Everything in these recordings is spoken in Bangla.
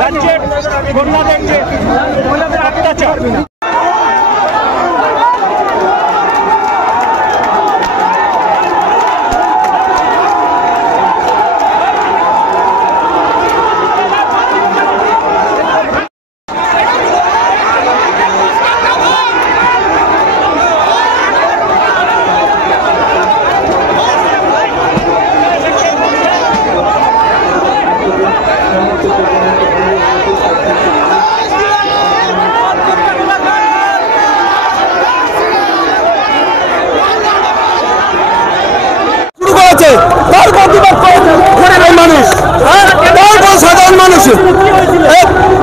রাজ্যের কন্যাদের যে অত্যাচার মানুষ সাধারণ মানুষ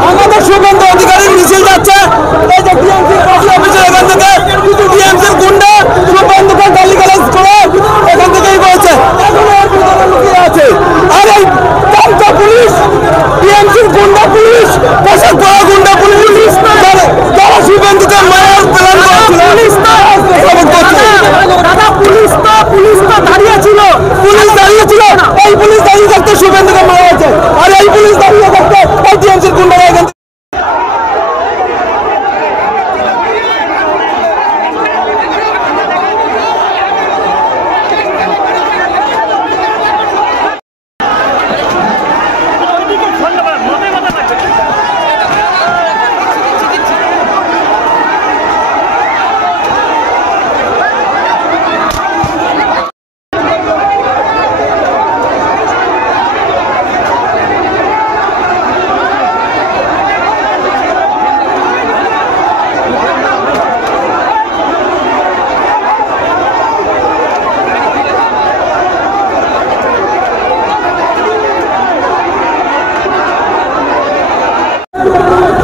আমাদের সুগন্ধ অধিকারী মিছিল যাচ্ছে এখান থেকে টিএমসির গুন্ডা সুগন্ধকে গালিগালাজ করে এখান থেকেই বলছে আছে আর এই পুলিশ টিএমসির গুন্ডা পুলিশ পোশাক পরা গুন্ডা পুলিশ যারা সুগন্ধকে মারার প্ল্যান পুলিশ তো দাঁড়িয়ে ছিল এই পুলিশ দাঁড়িয়ে থাকতে শুভেন্দুকে মারা হয়েছে আর এই পুলিশ দাঁড়িয়ে থাকতে এই টিএমসির গুন্ডারা এখান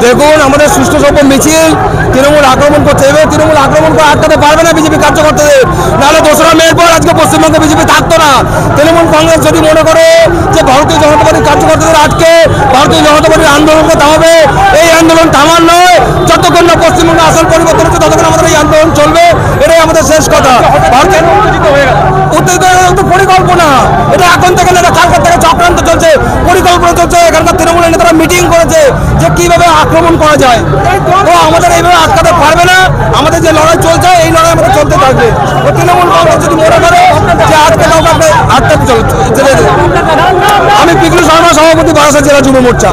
দেখুন আমাদের সুষ্ঠু সভ্য মিছিল তৃণমূল আক্রমণ করছে এবং তৃণমূল আক্রমণ করে আটকাতে পারবে না বিজেপি কার্যকর্তাদের নাহলে 2রা মের পর আজকে পশ্চিমবঙ্গে বিজেপি থাকতো না। তৃণমূল কংগ্রেস যদি মনে করে যে ভারতীয় জনতা পার্টির কার্যকর্তাদের আটকে ভারতীয় জনতা পার্টির আন্দোলনকে থামাবে, এই আন্দোলন থামার নয়। যতক্ষণ না পশ্চিমবঙ্গে আসল পরিবর্তন হচ্ছে ততক্ষণ আমাদের এই আন্দোলন চলবে, এটাই আমাদের শেষ কথা। পরিকল্পনা এটা এখন থেকে না, কালকার থেকে চক্রান্ত চলছে, পরিকল্পনা চলছে। এখানকার তৃণমূলের নেতারা মিটিং করেছে যে কিভাবে আক্রমণ করা যায়। তো আমাদের এইভাবে আটকাতে পারবে না। আমাদের যে লড়াই চলছে এই লড়াই আমাদের চলতে থাকবে। তৃণমূল কংগ্রেস যদি মনে করে যে আজকে কাউকে আটকাতে চলে, আমি পিকলু শর্মা, সভাপতি বারাসাত জেলা যুব মোর্চা।